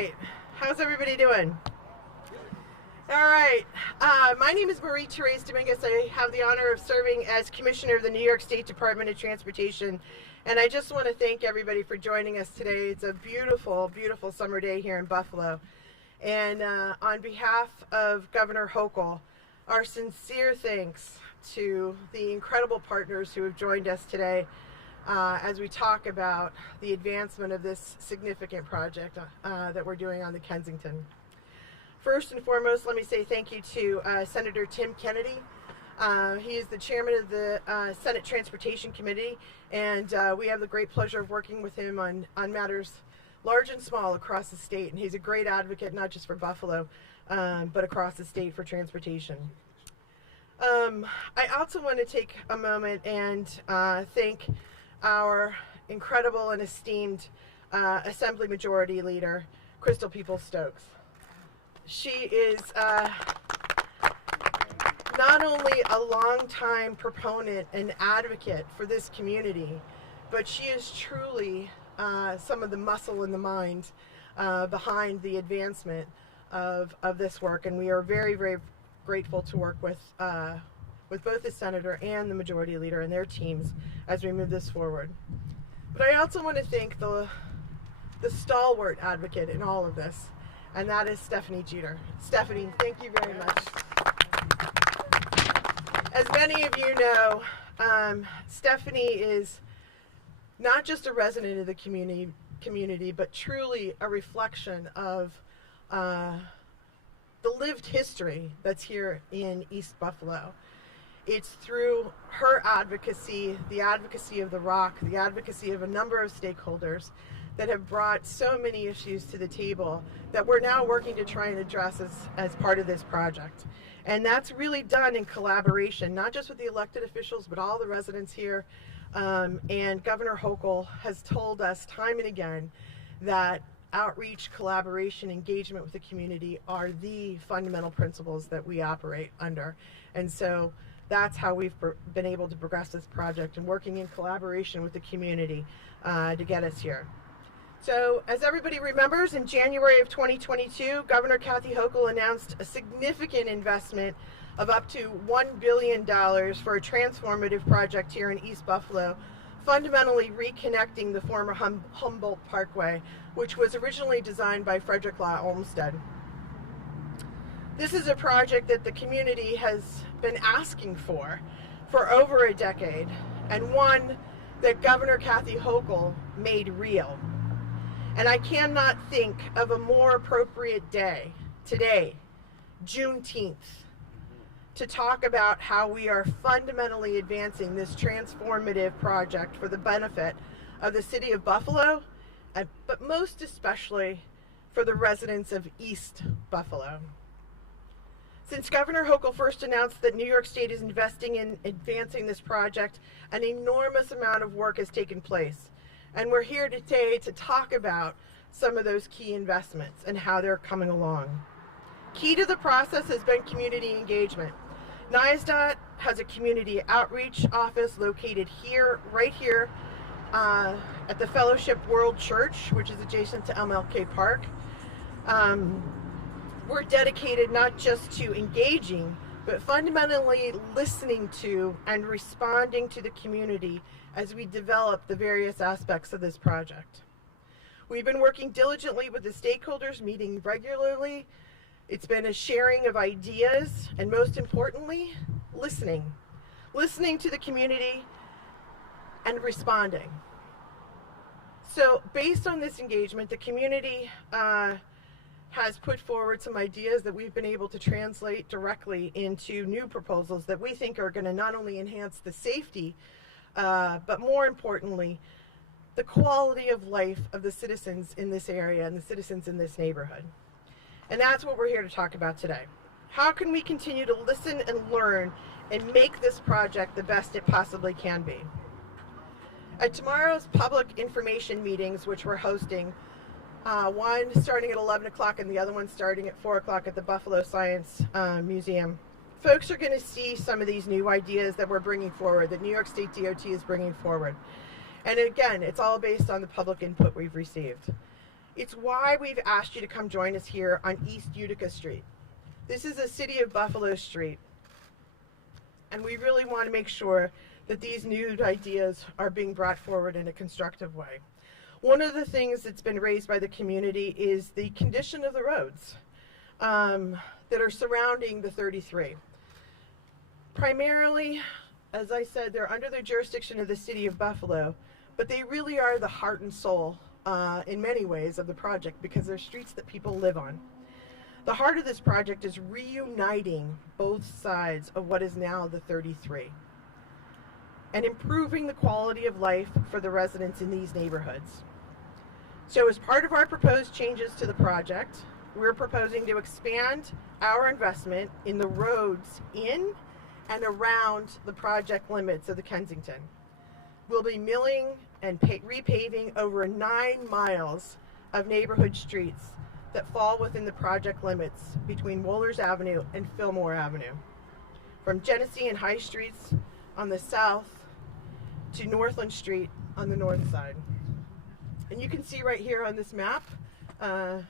right. How's everybody doing? All right. My name is Therese Dominguez. I have the honor of serving as Commissioner of the New York State Department of Transportation. And I just want to thank everybody for joining us today. It's a beautiful, beautiful summer day here in Buffalo. And on behalf of Governor Hochul, our sincere thanks to the incredible partners who have joined us today as we talk about the advancement of this significant project that we're doing on the Kensington. First and foremost, let me say thank you to Senator Tim Kennedy. He is the chairman of the Senate Transportation Committee, and we have the great pleasure of working with him on matters large and small across the state. And he's a great advocate, not just for Buffalo, but across the state for transportation. I also want to take a moment and thank our incredible and esteemed Assembly Majority Leader, Crystal Peoples-Stokes. She is not only a longtime proponent and advocate for this community, but she is truly some of the muscle in the mind behind the advancement of this work, and we are very, very grateful to work with both the Senator and the Majority Leader and their teams as we move this forward. But I also want to thank the stalwart advocate in all of this, and that is Stephanie Jeter. Stephanie, thank you very much. As many of you know, Stephanie is not just a resident of the community, but truly a reflection of the lived history that's here in East Buffalo. It's through her advocacy, the advocacy of the Rock, the advocacy of a number of stakeholders that have brought so many issues to the table that we're now working to try and address as part of this project. And that's really done in collaboration, not just with the elected officials, but all the residents here. And Governor Hochul has told us time and again that outreach, collaboration, engagement with the community are the fundamental principles that we operate under. And so that's how we've been able to progress this project and working in collaboration with the community to get us here. So as everybody remembers, in January of 2022, Governor Kathy Hochul announced a significant investment of up to $1 billion for a transformative project here in East Buffalo, fundamentally reconnecting the former Humboldt Parkway, which was originally designed by Frederick Law Olmsted. This is a project that the community has been asking for over a decade, and one that Governor Kathy Hochul made real. And I cannot think of a more appropriate day, today, Juneteenth, to talk about how we are fundamentally advancing this transformative project for the benefit of the city of Buffalo, but most especially for the residents of East Buffalo. Since Governor Hochul first announced that New York State is investing in advancing this project, an enormous amount of work has taken place. And we're here today to talk about some of those key investments and how they're coming along. Key to the process has been community engagement. NYS has a community outreach office located here, right here, at the Fellowship World Church, which is adjacent to MLK Park. We're dedicated not just to engaging, but fundamentally listening to and responding to the community as we develop the various aspects of this project. We've been working diligently with the stakeholders, meeting regularly. It's been a sharing of ideas, and most importantly, listening to the community and responding. So based on this engagement, the community has put forward some ideas that we've been able to translate directly into new proposals that we think are going to not only enhance the safety, but more importantly, the quality of life of the citizens in this area and the citizens in this neighborhood. And that's what we're here to talk about today. How can we continue to listen and learn and make this project the best it possibly can be? At tomorrow's public information meetings, which we're hosting, one starting at 11 o'clock and the other one starting at 4 o'clock at the Buffalo Science Museum, folks are going to see some of these new ideas that we're bringing forward, that New York State DOT is bringing forward. And again, it's all based on the public input we've received. It's why we've asked you to come join us here on East Utica Street. This is a City of Buffalo street, and we really want to make sure that these new ideas are being brought forward in a constructive way. One of the things that's been raised by the community is the condition of the roads that are surrounding the 33. Primarily, as I said, they're under the jurisdiction of the City of Buffalo, but they really are the heart and soul in many ways of the project because they're streets that people live on. The heart of this project is reuniting both sides of what is now the 33 and improving the quality of life for the residents in these neighborhoods. So as part of our proposed changes to the project, we're proposing to expand our investment in the roads in and around the project limits of the Kensington. We'll be milling and repaving over 9 miles of neighborhood streets that fall within the project limits between Wohlers Avenue and Fillmore Avenue. From Genesee and High Streets on the south to Northland Street on the north side. And you can see right here on this map that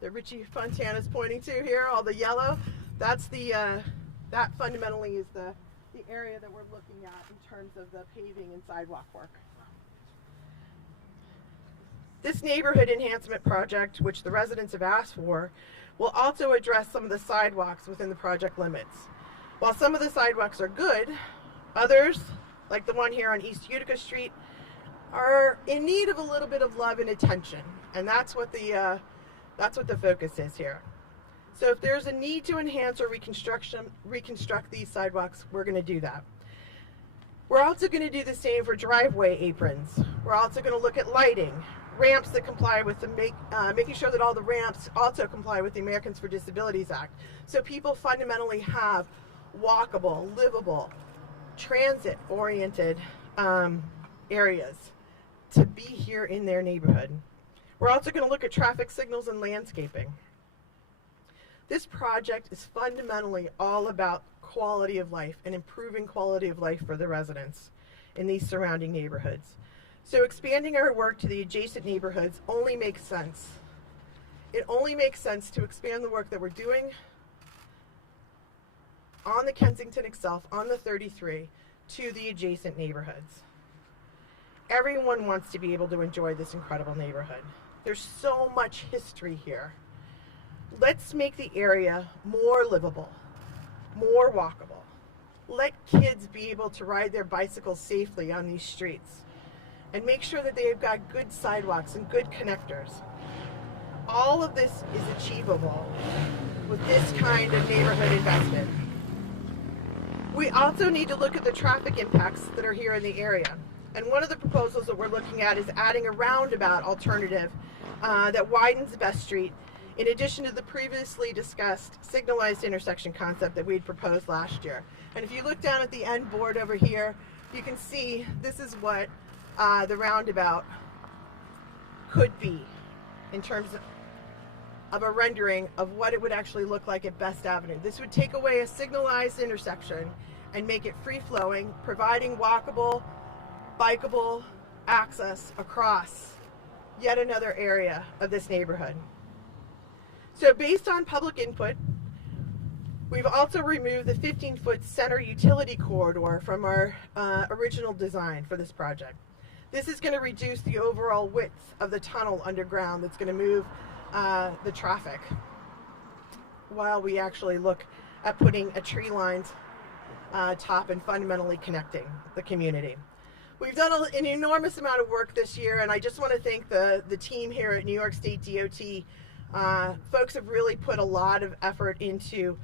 Richie Fontana's pointing to here, all the yellow, that's that fundamentally is the area that we're looking at in terms of the paving and sidewalk work. This neighborhood enhancement project, which the residents have asked for, will also address some of the sidewalks within the project limits. While some of the sidewalks are good, others, like the one here on East Utica Street, are in need of a little bit of love and attention, and that's what the focus is here. So if there's a need to enhance or reconstruct these sidewalks, we're going to do that. We're also going to do the same for driveway aprons. We're also going to look at lighting, ramps that comply with the making sure that all the ramps also comply with the Americans for Disabilities Act. So people fundamentally have walkable, livable, transit-oriented areas to be here in their neighborhood. We're also going to look at traffic signals and landscaping. This project is fundamentally all about quality of life and improving quality of life for the residents in these surrounding neighborhoods. So expanding our work to the adjacent neighborhoods only makes sense. It only makes sense to expand the work that we're doing on the Kensington itself, on the 33, to the adjacent neighborhoods. Everyone wants to be able to enjoy this incredible neighborhood. There's so much history here. Let's make the area more livable, more walkable. Let kids be able to ride their bicycles safely on these streets, and make sure that they've got good sidewalks and good connectors. All of this is achievable with this kind of neighborhood investment. We also need to look at the traffic impacts that are here in the area. And one of the proposals that we're looking at is adding a roundabout alternative that widens Best Street, in addition to the previously discussed signalized intersection concept that we had proposed last year. And if you look down at the end board over here, you can see this is what the roundabout could be in terms of a rendering of what it would actually look like at Best Avenue. This would take away a signalized intersection and make it free-flowing, providing walkable, bikeable access across yet another area of this neighborhood. So based on public input, we've also removed the 15-foot center utility corridor from our original design for this project. This is going to reduce the overall width of the tunnel underground that's going to move the traffic while we actually look at putting a tree-lined top and fundamentally connecting the community. We've done an enormous amount of work this year, and I just want to thank the team here at New York State DOT. Folks have really put a lot of effort into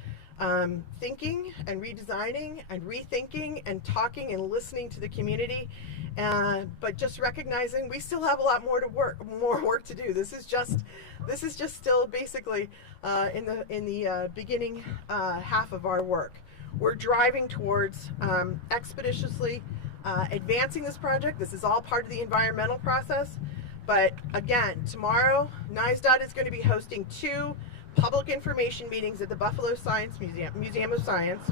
thinking and redesigning and rethinking and talking and listening to the community, but just recognizing we still have a lot more work to do. This is just still basically in the beginning half of our work. We're driving towards expeditiously advancing this project. This is all part of the environmental process. But again, tomorrow, NYS is going to be hosting 2 public information meetings at the Buffalo Science Museum of Science.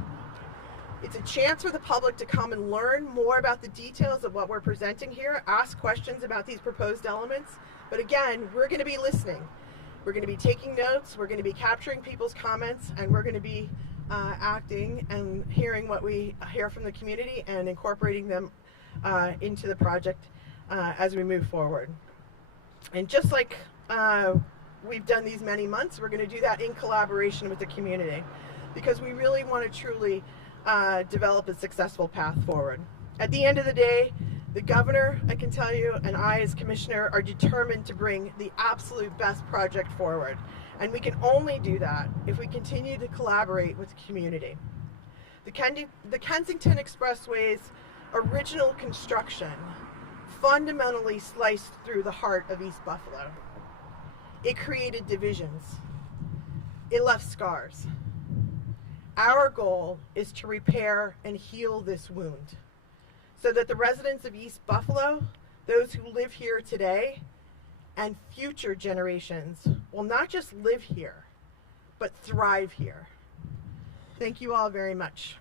It's a chance for the public to come and learn more about the details of what we're presenting here, ask questions about these proposed elements, But again, we're going to be listening. We're going to be taking notes, we're going to be capturing people's comments, and we're going to be acting and hearing what we hear from the community and incorporating them into the project as we move forward. And just like we've done these many months, we're going to do that in collaboration with the community, because we really want to truly develop a successful path forward. At the end of the day, the governor, I can tell you, and I as commissioner are determined to bring the absolute best project forward. And we can only do that if we continue to collaborate with the community. The Kensington Expressway's original construction fundamentally sliced through the heart of East Buffalo. It created divisions. It left scars. Our goal is to repair and heal this wound, so that the residents of East Buffalo, those who live here today, and future generations will not just live here, but thrive here. Thank you all very much.